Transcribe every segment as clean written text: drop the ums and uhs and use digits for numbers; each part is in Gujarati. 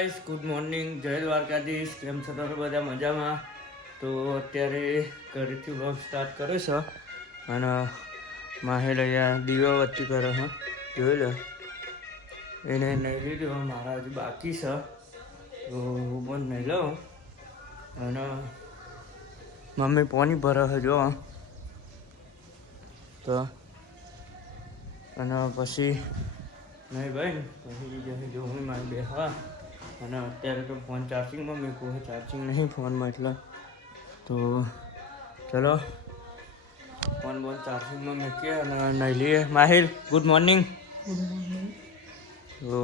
ગાઈસ, ગુડ મોર્નિંગ, જય દ્વારકાધીશ. કેમ છો તમે બધા મજામાં? તો અત્યારે ઘરેથી વ્લોગ સ્ટાર્ટ કરે છે અને માહેલ અહીંયા દીવાબત્તી કરે છે. જોઈ લો, એને નહીં લીધું, મારા હજુ બાકી છે તો હું પણ નહીં લઉં. અને મમ્મી પાણી ભરે છે જો. તો અને પછી નહીં ભાઈ, પછી જઈને જોઉં મારે બેસવા. અને અત્યારે તો ફોન ચાર્જિંગમાં મૂકવું હોય, ચાર્જિંગ નહીં ફોનમાં એટલે. તો ચલો ફોન ચાર્જિંગમાં મૂકીએ અને નહીં લઈએ. માહિલ, ગુડ મોર્નિંગ. તો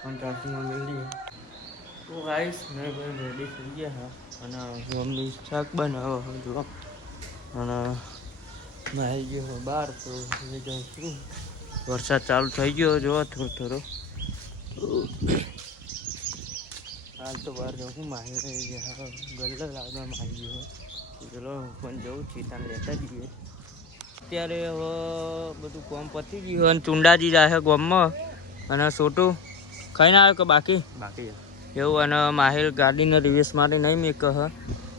ફોન ચાર્જિંગમાં મૂકી દઈએ. તો ગાઈસ, નહીં ભાઈ રેડી થઈ ગયા હા. અને મમ્મી શાક બનાવો જો. અને માહિલ ગયો બહાર, તો એ જાઉં છું. વરસાદ ચાલુ થઈ ગયો જો થોડો થોડો. હાલ તો બહાર જાઉં, માહિર ગલ્લે લાવવા માંગી ગયો. ચલો હું પણ જઉં, ચીતાને લેતા જઈએ. અત્યારે હવે બધું કોમ પતી ગયું અને ચુંડાજી જાય ગોમમાં. અને છોટું ખાઈને આવ્યો કે બાકી એવું. અને માહિર ગાડીને રિવેસ માટે નહીં મેક હ.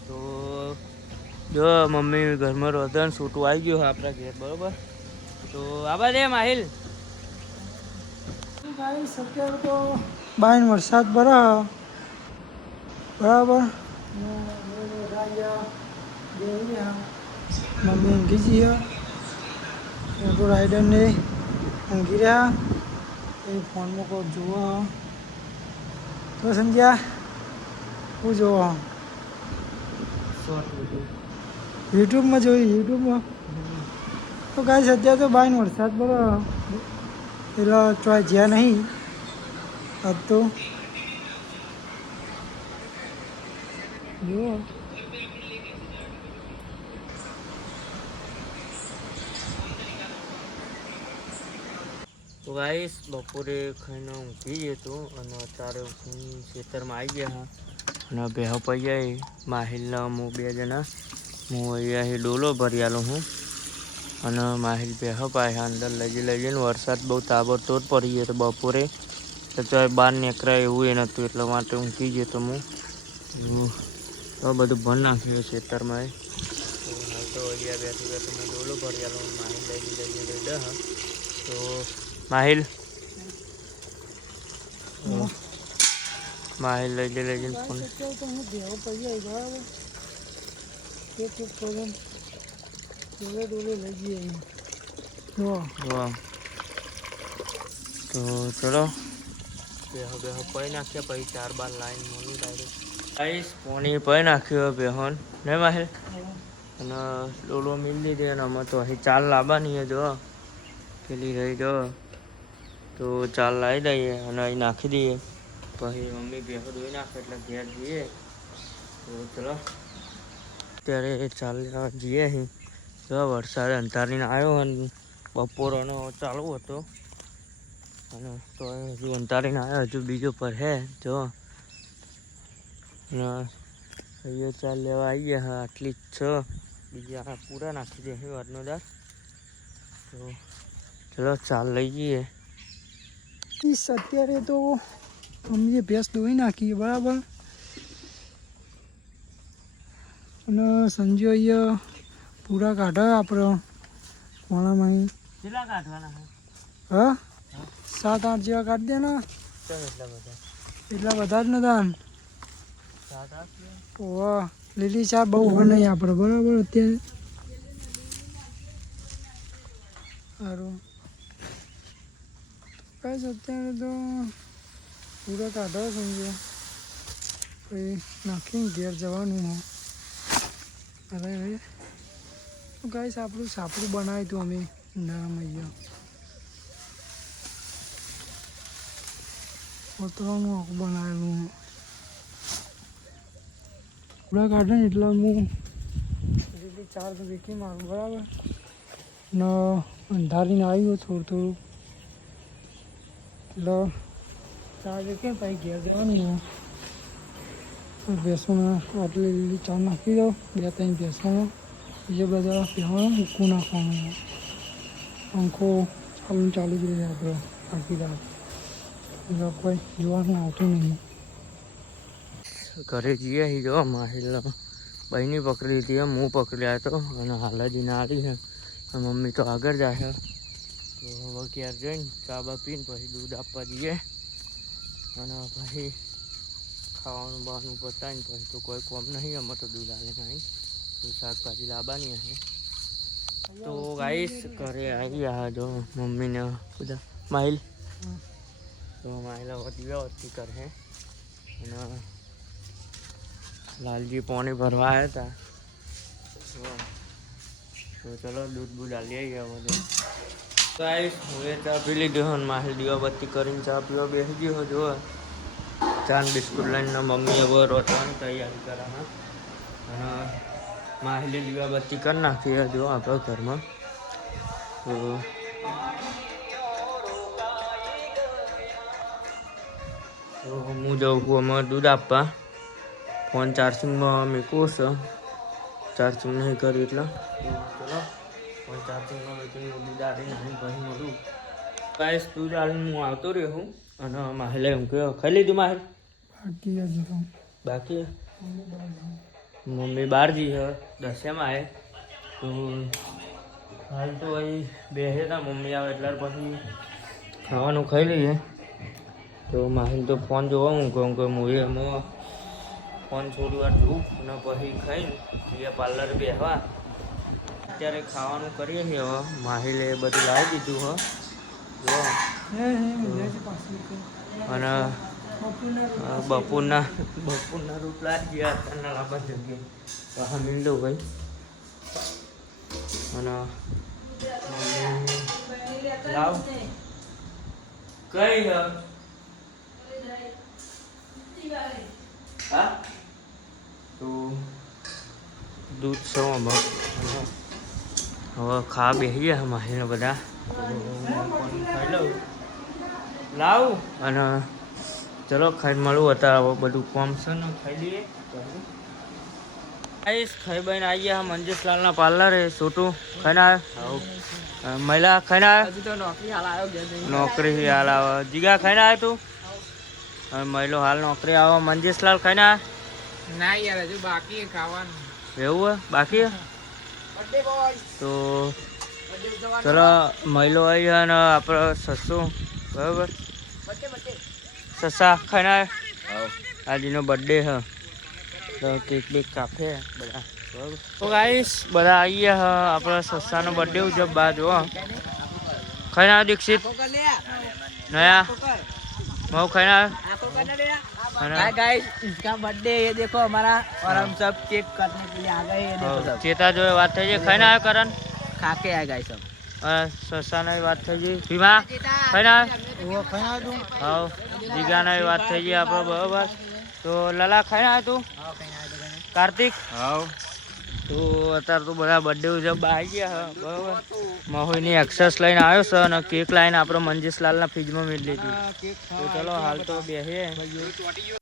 તો જો મમ્મી ઘરમાં રોધે ને છોટું આવી ગયું આપણા ઘેર, બરોબર. તો આવા દે માહિલ. અત્યારે તો બાઈન વરસાદ પડે બરાબર. મમ્મી ઊંઘી જઈએ, મોટો રાઈડરને ઊંઘી રહ્યા. એ ફોનમાં કોઈ જુઓ તો સમજ્યા હું જોવો યુટ્યુબમાં જોયું, યુટ્યુબમાં. તો ગાઈસ અત્યારે તો બાઈન વરસાદ પડે એટલે ચોય જ્યાં નહીં આજ તો જુઓ. તો ગાઈસ, બપોરે ખાઈને ઊંઘી ગયો હતો અને અત્યારે ખેતરમાં આવી ગયા હા. અને બેહો પડી જાય માહિલના હું બે જણા. હું અહીંયા ડોલો ભરી આલું હું અને માહિલ બેહો પાય અંદર લઈ જઈને. વરસાદ બહુ તાબડતોડ પડી ગયો તો બપોરે, તો ચાहे બહાર નીકળાય એવું એ નહોતું, એટલા માટે ઊંઘી ગયો તો હું. તો બધું ભર નાખ્યું ખેતરમાં. હાલ તો અહીંયા બેઠું હું ડોલો ભરી આલું. માહિલ લઈ દે હા. તો માહિલ લઈ જઈને ફોન. તો હું ભેગો પડી જાય બરાબર. ડોલે લઈ જઈએ તો ચલો બેહો પડી નાખ્યા. પછી 4-12 લાઈન મોની ડાયરેક્ટ આવીશ. પોણી પડી નાખ્યો બેહોન ને માહિલ. અને ડોલો મિલ દીધી. અને અમે તો અહીં ચાલ લાવવાની જો પેલી રહી જો. તો ચાલ લાવી દઈએ અને અહીં નાખી દઈએ. પછી મમ્મી બેહો ધોઈ નાખે એટલે ઘેર જઈએ. તો ચલો અત્યારે ચાલ જઈએ. અહીં જો વરસાદ અંધારીને આવ્યો અને બપોરનો ચાલુ હતો. અને તો હજુ અંધારીને આવ્યો, હજુ બીજો પર હે જો. અને અહીંયા ચાલ લેવા આવી ગયા હા. આટલી જ છે, બીજા પૂરા નાખી દે વારનો દાર. તો ચલો ચાલ લઈ જઈએ. અત્યારે તો મમ્મીએ ભેંસ દોઈ નાખી બરાબર. અને સંજય અહીંયા પૂરા કાઢે આપણે કોણામાં. કેટલા કાઢવાના? હા, 7-8 જેવા કાઢી દે ને. એટલા બધા જ નતા. ઓહ, લીલી ચા બહુ હોય નહીં આપણે બરાબર અત્યારે. સારું કઈ અત્યારે તો પૂરા કાઢો સમજો. પછી નાખીને ઘેર જવાનું હોય. અરે હવે ગાઈસ આપણું સાપડું બનાવ્યું હતું અમે ઉનાળામાં. પોતરાનું આખું બનાવેલું પૂરા કાઢે ને એટલે હું લીલી ચાર વીકી મારું બરાબર. ને અંધારીને આવ્યું થોડું એટલે ચા વીકે પછી ઘેર જવાનું. ભેંસોના આટલી લીલી ચા નાખી દો, 2-3 ભેંસોમાં. બીજા બધા પહેવાનું મૂકવું નાખવાનું. પંખો ચાલુ જ રહે આપણે આખી રાત. એટલે કોઈ જોવાનું આવતું નહીં. ઘરે જઈએ અહીં જો માહિલ બહેની પકડી લીધી હું પકડી આવ્યો હતો અને હાલાજી નારી છે મમ્મી તો આગળ જાય છે તો હવે ક્યારે જઈને ચા બા પીને પછી દૂધ આપવા જઈએ અને પછી ખાવાનું બહારનું પતાવીને પછી તો કોઈ કોમ નહીં અમે તો દૂધ આવીને આવીને તો શાકભાજી લાવવાની હશે તો ગાઈસ ઘરે આવી ગયા જો મમ્મીને બધા માહિલ તો માહિલ દીવાવતી કરે અને લાલજી પાણી ભરવા આવ્યા હતા તો ચલો દૂધ બૂધ આલી ગયા બધું ગાઈસ હવે ચા પી લીધી હોય માહિલ દીવાબત્તી કરીને ચા પીવા બેસી ગયો જો ચાન બિસ્કુટ લઈને મમ્મી હવે રોટવાની તૈયારી કરે હા અને માહિલે દીવાબત્તી કરી નાખી જો આપણા ઘરમાં તો હું જાઉં છું અમારે દૂધ આપવા ફોન ચાર્જિંગમાં મૂકવું છે ચાર્જિંગ નહીં કર્યું એટલે ચલો ફોન ચાર્જિંગમાં મૂકીને દૂધ આવીને પછી મળું ગાઈસ દૂધ આવીને હું આવતો રહ્યો હું અને માહિલે એમ કહ્યું ખાઈ લીધું માહિલ બાકી મમ્મી બહાર જઈ છે દસેમાં આવે તો હાલ તો અહીં બેસે હતા મમ્મી આવે એટલે પછી ખાવાનું ખાઈ લઈએ તો માહિલ તો ફોન જોવા હું કહું કે હું એમાં ફોન થોડી વાર જોઉં અને પછી ખાઈને જઈએ પાર્લર બેસવા અત્યારે ખાવાનું કરીએ છીએ હવે માહિલે બધું લાવી દીધું હો અને બપોરના રોટલા ગયા અત્યારના લાંબા જગ્યાએ હા મીંડો ભાઈ અને લાવ કઈ હા તો દૂધ છો અમે હવે ખા બેસી ગયા માહીને બધા ખાઈ લઉં લાવ અને ચલો ખાઈ મળું હતા હવે બધું કોમ છે ને ખાઈ લઈએ ખાઈ બહીને આવી ગયા મંજેશલાલના પાર્લરે છોટું ખાઈને આવ્યો મહિલા ખાઈને આવ્યો નોકરી હાલ આવે જીગા ખાઈને આવ્યો તું મહિલો હાલ નોકરી આવો મંજેશલાલ ખાઈને આવ્યા ના યાર હજુ બાકી ખાવાનું એવું હોય બાકી તો ચલો મહિલો આવી અને આપણે સસ્તું બરાબર સસ્સા ખાઈને આવ્યો આજનો બર્થડે છે તો કેક બેક કાપે બધા બરાબર તો ગાઈસ બધા આવી ગયા આપણે સસ્સાનો બર્થડે ઉજવવા જો ખાઈને આવ્યો દીક્ષિત નયા मैं खाना गाइस इसका बर्थडे ये देखो हमारा और हम सब केक काटने के लिए आ गए ये देखो सब चेता जो बात થઈ છે ખાઈને આવ્યો કરણ खा के आए गाइस सब સસાની વાત થઈ ગઈ ભીમા ખાઈને वो खाना दूं હા જીગાની વાત થઈ ગઈ આપણે બરાબર તો લલા ખાઈને આવ્યો તું કાર્તિક હા તો અત્યારે તો બધા બર્થડે ઉજવવા આવી ગયા બરાબર મહોઈની એક્સેસ લઈને આવ્યો છે અને કેક લઈને આપણે મંજેશલાલના ફ્રીજમાં મેળ લીધું તો ચલો હાલ તો બેસીએ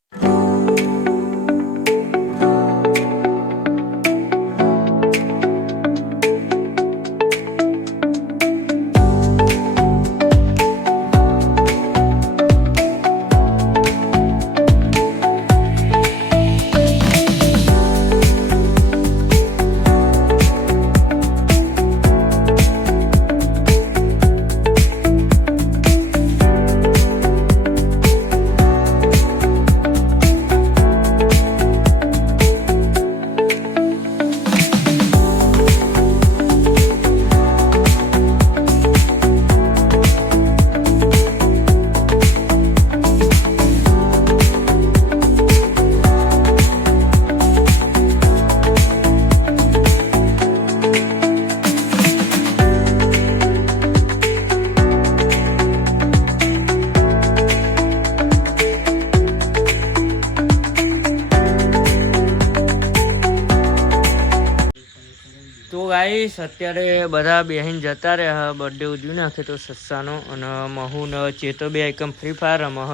ગાઈસ અત્યારે બધા બેહીને જતા રહ્યા બર્થડે ઉજવી નાખે તો સસ્સાનો અને મહુ ને ચેતો બે આઈકમ ફ્રી ફાયર રમહ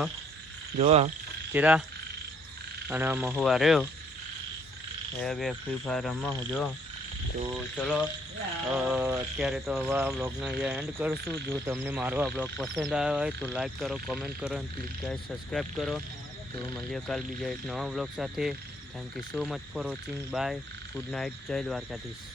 જો ચેરા અને મહુ આવ્યો એ બે ફ્રી ફાયર રમહ જો તો ચલો અત્યારે તો હવે આ બ્લોગને અહીંયા એન્ડ કરશું જો તમને મારો આ બ્લોગ પસંદ આવ્યો હોય તો લાઈક કરો કોમેન્ટ કરો અને પ્લીઝ ગાઈસ સબસ્ક્રાઈબ કરો તો મળીએ કાલ બીજા એક નવા વ્લોગ સાથે. Thank you so much for watching. Bye, good night, જય દ્વારકાધીશ.